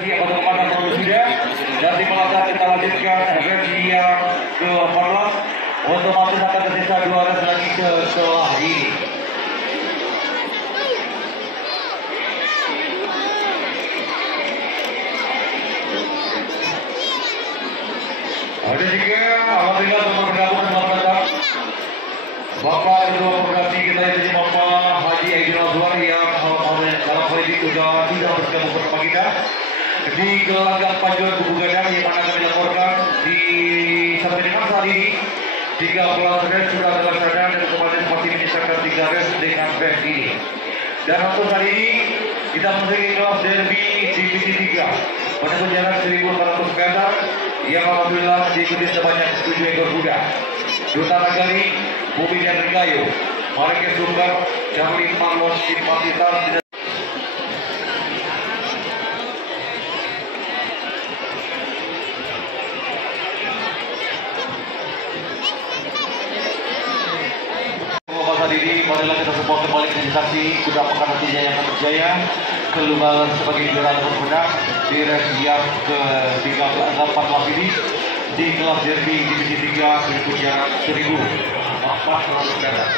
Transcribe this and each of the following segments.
Siap untuk pasang sudah. Dan di belakang kita lanjutkan sesi yang ke-14 untuk masuk akan tersisa 2 race lagi setelah ini. Ada juga alhamdulillah telah bergabung dengan datang Bapak Ketua Koordinasi kita yaitu Bapak Haji Aidil Azwar yang dalam hal ini sudah bergabung bersama kita di gelanggang Panjuan Kubu Gadang yang mana kami laporkan di sampai dengan saat ini 13 race sudah terlaksana dan kemarin masih menyisakan 3 race dengan best ini. Dan untuk hari ini kita memiliki kelas derby divisi 3 menempuh jarak 1.400 meter yang alhamdulillah diikuti sebanyak 7 ekor kuda. Duta Nagari, Bumi dan Rigayo, Marike Sumber, Charlie Marlos, simpatisan. Diri, marilah kita semua kembali menjadi saksi kuda pekan nantinya yang berjaya keluar sebagai juara termuda di race yang ke-14 ini di kelas derby divisi 3 menempuh jarak 1.400 meter.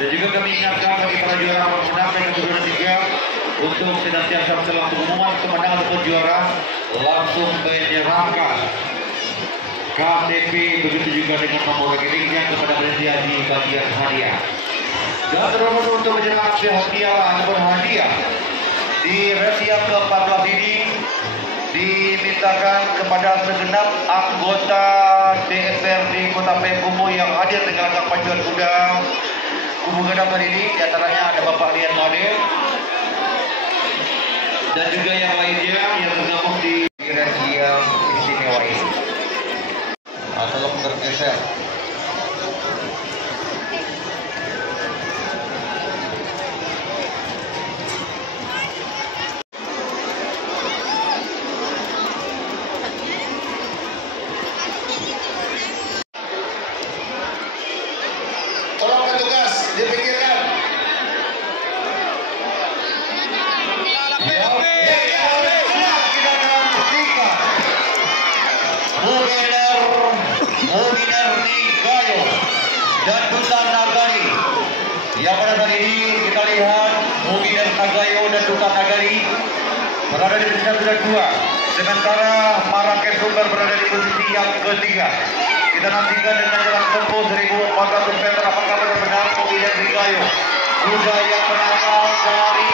Dan juga kami ingatkan bagi para juara pemenang dan juara 3 untuk senantiasa setelah pengumuman kemenangan ataupun juara langsung menyerahkan KTP begitu juga dengan nomor rekeningnya kepada panitia di bagian hadiah. Dan terus untuk menjelang hadiah ataupun hadiah di race yang ke-14 ini dimintakan kepada segenap anggota DPRD Kota Payakumbuh yang hadir dengan Panjuan Kuda Kubu Gadang hari ini, diantaranya ada Bapak Lian Made dan juga yang lainnya yang tergabung di race yang istimewa ini. Tolong bergeser. Dan Duta Nagari yang pada saat ini kita lihat Bumi dan Nagayo dan Duta Nagari berada di posisi kedua, sementara Marake Sumber berada di posisi yang ketiga. Kita nantikan dengan jarak tempuh 1.400 meter apakah benar-benar Bumi dan Nagayo kuda yang berasal dari